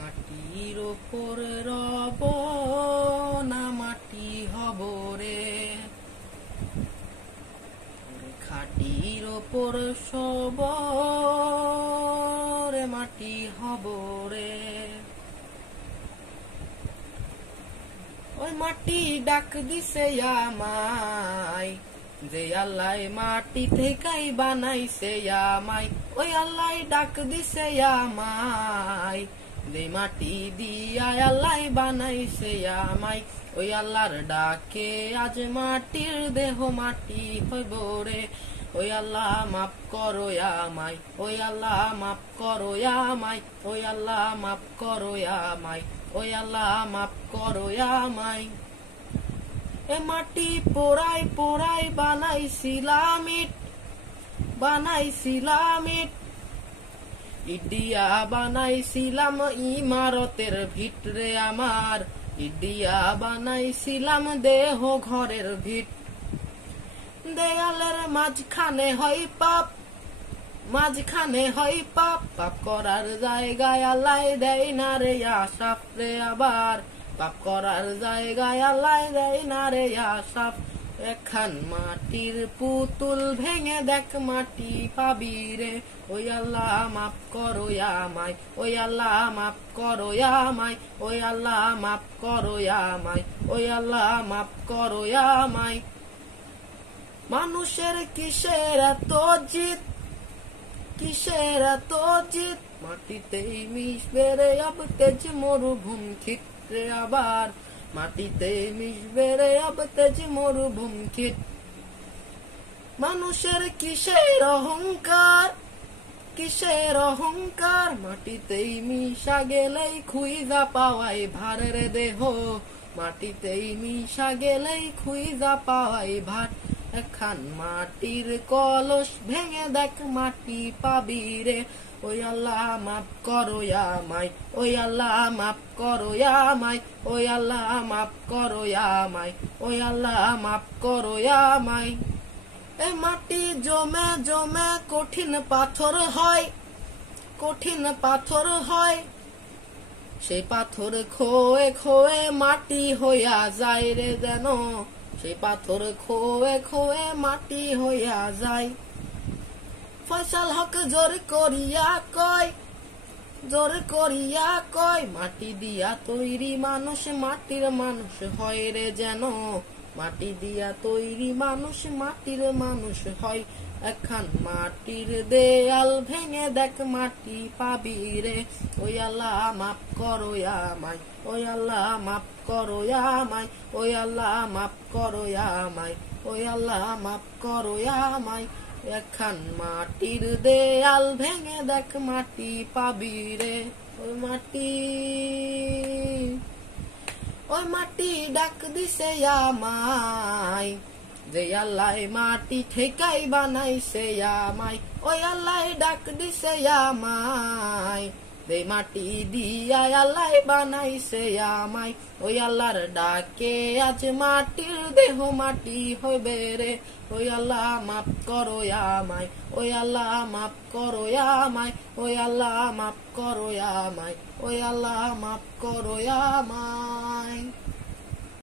মাটির ওপরে রব না মাটি হব রে, খাটির ওপর সব রে মাটি হব রে। ওই মাটি ডাক দিছে আমায়, যে আল্লাহ মাটি থেকেই বানাইছে আমায়। ওই আল্লাহ ডাক দিছে আমায়, যে মাটি দিয়া আল্লাহ বানাইছে আমায়। ওই আল্লাহর ডাকে আজ মাটির দেহ মাটি হইব রে। ওই আল্লাহ মাফ করো আমায়, ওই আল্লাহ মাফ করো আমায়, ওই আল্লাহ মাফ করো আমায়, ওই আল্লাহ মাফ করো আমায়। এ মাটি পোড়াই পোড়াই বানাইছিলাম ইট, বানাইছিলাম ইট, ইডিয়া বানাইছিলাম ইমারতের ভিট রে আমার, ইডিয়া বানাইছিলাম দেহ ঘরের ভিট। দেয়ালের মাঝখানে হয় পাপ, মাঝখানে হয় পাপ, পাপ করার জায়গায় আল্লাহ দেয় না রে আসাফ রে। আবার পাপ করার জায়গায় আল্লাহ দেয় না রে আসাফ। এখান মাটির পুতুল ভেঙে দেখ মাটি পাবি রে। ওই আল্লাহ মাফ করো আমায়, ওই আল্লাহ মাফ করো আমায়, ওই আল্লাহ মাফ করো আমায়, ওই আল্লাহ মাফ করো আমায়। মানুষের কিসের এত জিত, কিসের এত জিত, মাটিতেই মিশবে রে আব তেজ মরুভূম খিট রে। আবার মাটিতে মিশবে রে আব তেজ মরুভূম খিট। মানুষের কিসের অহংকার, কিসের অহংকার, মাটিতেই মিশা গেলেই খুইজা পাওয়াই ভার রে দেহ। মাটিতেই মিশা গেলেই খুইজা পাওয়াই ভার। এখান মাটির কলস ভেঙে দেখ মাটি পাবি রে। ওই আল্লাহ মাফ করো আমায়, ওই আল্লাহ মাফ করো আমায়, ওই আল্লাহ মাফ করো আমায়, ওই আল্লাহ মাফ করো আমায়। এই মাটি জমে জমে কঠিন পাথর হয়, কঠিন পাথর হয়, সেই পাথর খোয়ে খোয়ে মাটি হইয়া যায় রে যেন, সেই পাথর খোয়ে খোয়ে মাটি হইয়া যায়। ফয়সাল হক জোর করিয়া কয়, জোর করিয়া কয়, মাটি দিয়া তৈরি মানুষ মাটির মানুষ হয় রে যেন, মাটি দিয়া তৈরি মানুষ মাটির মানুষ হয়। এখান মাটির দেয়াল ভেঙে দেখ মাটি পাবি রে। ওই আল্লাহ মাফ করো আমায়, ওই আল্লাহ মাফ করো আমায়, ওই আল্লাহ মাফ করো আমায়, ওই আল্লাহ মাফ করো আমায়। এখান মাটির দেয়াল ভেঙে দেখ মাটি পাবি রে। ওই মাটি, ওই মাটি ডাক দিছে আমায়, যে আল্লাহ মাটি থেকেই বানাইছে আমায়। ওই আল্লাহ ডাক দিছে আমায়, যে মাটি দিয়া আল্লাহ বানাইছে আমায়। ওই আল্লাহর ডাকে আজ মাটির দেহ মাটি হইবে রে। ওই আল্লাহ মাফ করো আমায়, ওই আল্লাহ মাফ করো আমায়, ওই আল্লাহ মাফ করো আমায়, ওই আল্লাহ মাফ করো আমায়।